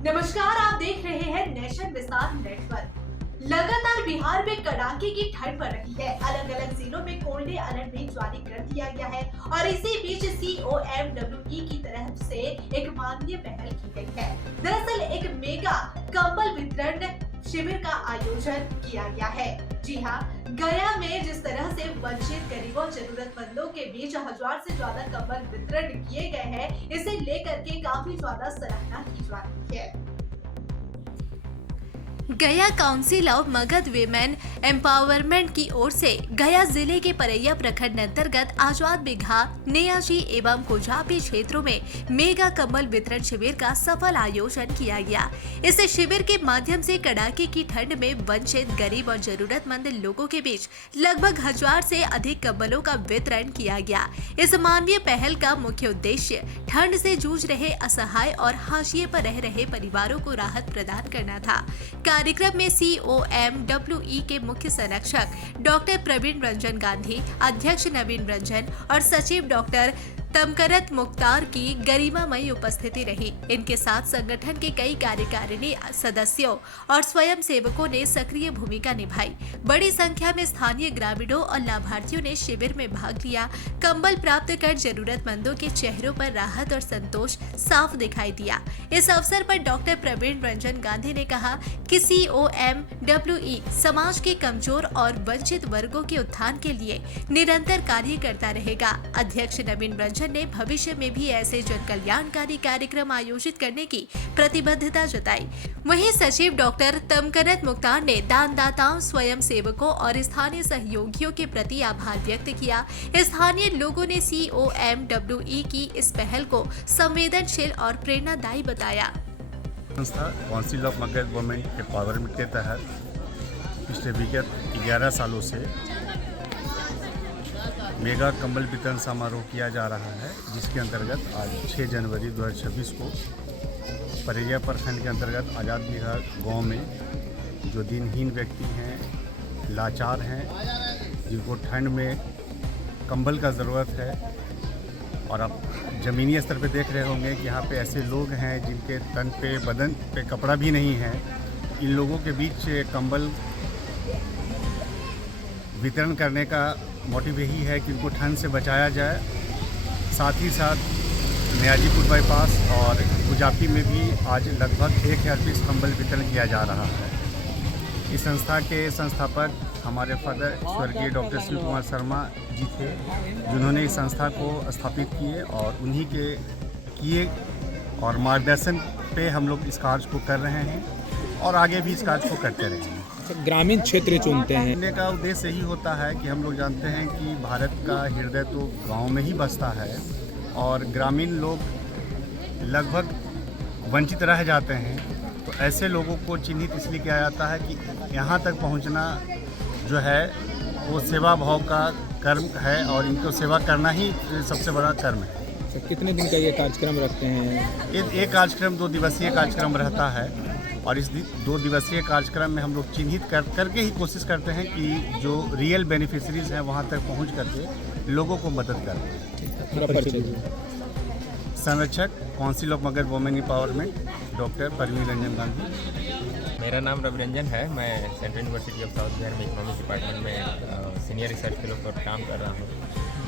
नमस्कार, आप देख रहे हैं नेशन विस्तार नेटवर्क। लगातार बिहार में कड़ाके की ठंड पड़ रही है। अलग अलग जिलों में कोल्ड डे अलर्ट भी जारी कर दिया गया है और इसी बीच COMWE की तरफ से एक मानवीय पहल की गई है। दरअसल एक मेगा कंबल वितरण शिविर का आयोजन किया गया है। जी हाँ, गया में जिस तरह से वंचित गरीबों जरूरतमंदों के बीच 1000 से ज्यादा कंबल वितरण किए गए हैं, इसे लेकर के काफी ज्यादा सराहना की जा रही है। गया council of Magadh women empowerment की ओर से गया जिले के परैया प्रखंड अंतर्गत आजाद बिघा, नेयाजी एवं कोजापी क्षेत्रों में मेगा कंबल वितरण शिविर का सफल आयोजन किया गया। इस शिविर के माध्यम से कड़ाके की ठंड में वंचित गरीब और जरूरतमंद लोगों के बीच लगभग 1000 से अधिक कंबलों का वितरण किया गया। इस मानवीय पहल का मुख्य उद्देश्य ठंड से जूझ रहे असहाय और हाशिए पर रह रहे परिवारों को राहत प्रदान करना था। कार्यक्रम में COMWE के मुख्य संरक्षक डॉक्टर प्रवीण रंजन गांधी, अध्यक्ष नवीन रंजन और सचिव डॉक्टर तमकरत मुख्तार की गरिमामयी उपस्थिति रही। इनके साथ संगठन के कई कार्यकारिणी सदस्यों और स्वयं सेवकों ने सक्रिय भूमिका निभाई। बड़ी संख्या में स्थानीय ग्रामीणों और लाभार्थियों ने शिविर में भाग लिया। कंबल प्राप्त कर जरूरतमंदों के चेहरों पर राहत और संतोष साफ दिखाई दिया। इस अवसर पर डॉक्टर प्रवीण रंजन गांधी ने कहा कि COMWE समाज के कमजोर और वंचित वर्गों के उत्थान के लिए निरंतर कार्य करता रहेगा। अध्यक्ष नवीन रंजन ने भविष्य में भी ऐसे जन कल्याणकारी कार्यक्रम आयोजित करने की प्रतिबद्धता जताई। वहीं सचिव डॉक्टर तमकरत मुख्तार ने दानदाताओं, स्वयं सेवकों और स्थानीय सहयोगियों के प्रति आभार व्यक्त किया। स्थानीय लोगों ने COMWE की इस पहल को संवेदनशील और प्रेरणादायी बताया। संस्था council of Magadh women empowerment के तहत पिछले विगत 11 सालों से मेगा कंबल वितरण समारोह किया जा रहा है, जिसके अंतर्गत आज 6 जनवरी 2026 को परैया प्रखंड के अंतर्गत आजाद बिघा गाँव में जो दिनहीन व्यक्ति हैं, लाचार हैं, जिनको ठंड में कंबल का ज़रूरत है, और आप ज़मीनी स्तर पे देख रहे होंगे कि यहाँ पे ऐसे लोग हैं जिनके तन पे, बदन पे कपड़ा भी नहीं है। इन लोगों के बीच कंबल वितरण करने का मोटिव यही है कि उनको ठंड से बचाया जाए। साथ ही साथ नेयाजीपुर बाईपास और कोजापी में भी आज लगभग 1000 पीस कंबल वितरण किया जा रहा है। इस संस्था के संस्थापक हमारे फादर स्वर्गीय डॉक्टर शिव कुमार शर्मा जी थे, जिन्होंने इस संस्था को स्थापित किए, और उन्हीं के किए और मार्गदर्शन पे हम लोग इस कार्य को कर रहे हैं और आगे भी इस कार्य को करते रहेंगे। ग्रामीण क्षेत्र चुनते हैं। करने का उद्देश्य यही होता है कि हम लोग जानते हैं कि भारत का हृदय तो गांव में ही बसता है, और ग्रामीण लोग लगभग वंचित रह जाते हैं। तो ऐसे लोगों को चिन्हित इसलिए किया जाता है कि यहाँ तक पहुँचना जो है वो सेवा भाव का कर्म है, और इनको सेवा करना ही सबसे बड़ा कर्म है। तो कितने दिन का ये कार्यक्रम रखते हैं? ये कार्यक्रम 2 दिवसीय कार्यक्रम रहता है, और इस 2 दिवसीय कार्यक्रम में हम लोग चिन्हित करके ही कोशिश करते हैं कि जो रियल बेनिफिशरीज हैं वहाँ तक पहुँच करके लोगों को मदद करें। संरक्षक council of Magadh women empowerment doctor Praveen Ranjan Gandhi. मेरा नाम रवि रंजन है। मैं central university of south Bihar में इकोनॉमिक्स डिपार्टमेंट में सीनियर रिसर्च फेलो पर काम कर रहा हूँ।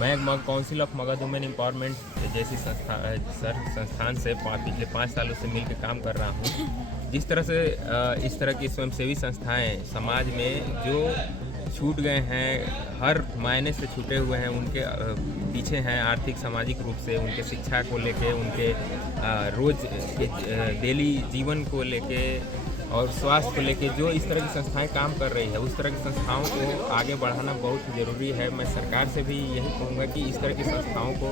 मैं council of Magadh women empowerment जैसी संस्थान से पिछले 5 सालों से मिलकर काम कर रहा हूँ। जिस तरह से इस तरह की स्वयंसेवी संस्थाएं समाज में जो छूट गए हैं, हर मायने से छूटे हुए हैं, उनके पीछे हैं आर्थिक सामाजिक रूप से, उनके शिक्षा को लेके, उनके रोज़ के डेली जीवन को लेके और स्वास्थ्य को लेके जो इस तरह की संस्थाएं काम कर रही है, उस तरह की संस्थाओं को आगे बढ़ाना बहुत ज़रूरी है। मैं सरकार से भी यही कहूँगा कि इस तरह की संस्थाओं को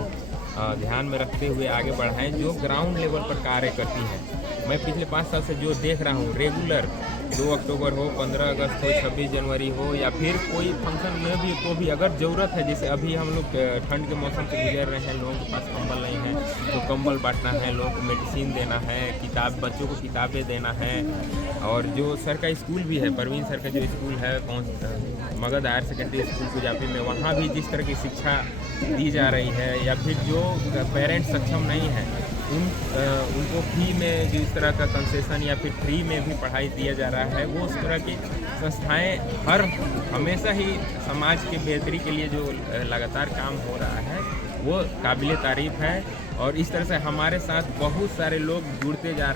ध्यान में रखते हुए आगे बढ़ाएं जो ग्राउंड लेवल पर कार्य करती हैं। मैं पिछले 5 साल से जो देख रहा हूँ, रेगुलर 2 अक्टूबर हो, 15 अगस्त हो, 26 जनवरी हो, या फिर कोई फंक्शन में भी तो भी अगर ज़रूरत है, जैसे अभी हम लोग ठंड के मौसम से गुजर रहे हैं, लोगों के पास कंबल नहीं है तो कंबल बांटना है, लोगों को मेडिसिन देना है, बच्चों को किताबें देना है। और जो सर का स्कूल भी है, परवीन सर का जो स्कूल है मगध हायर सेकेंडरी स्कूल कोजापी में, वहाँ भी जिस तरह की शिक्षा दी जा रही है, या फिर जो पेरेंट्स सक्षम नहीं है उनको फ्री में जिस तरह का कंसेशन या फिर फ्री में भी पढ़ाई दिया जा रहा है, वो उस तरह की संस्थाएं हमेशा ही समाज के बेहतरी के लिए जो लगातार काम हो रहा है वो काबिल तारीफ़ है। और इस तरह से हमारे साथ बहुत सारे लोग जुड़ते जा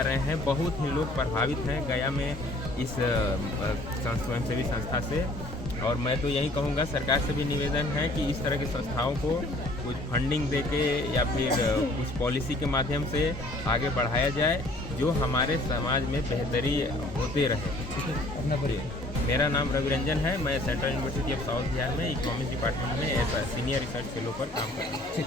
रहे हैं। बहुत ही लोग प्रभावित हैं गया में इस स्वयंसेवी संस्था से। और मैं तो यही कहूँगा, सरकार से भी निवेदन है कि इस तरह की संस्थाओं को कुछ फंडिंग देके या फिर कुछ पॉलिसी के माध्यम से आगे बढ़ाया जाए, जो हमारे समाज में बेहतरी होते रहे। अपना परिचय। मेरा नाम रवि रंजन है। मैं central university of south Bihar में इकोनॉमिक्स डिपार्टमेंट में एज सीनियर रिसर्च फेलो पर काम कर रहा हूँ।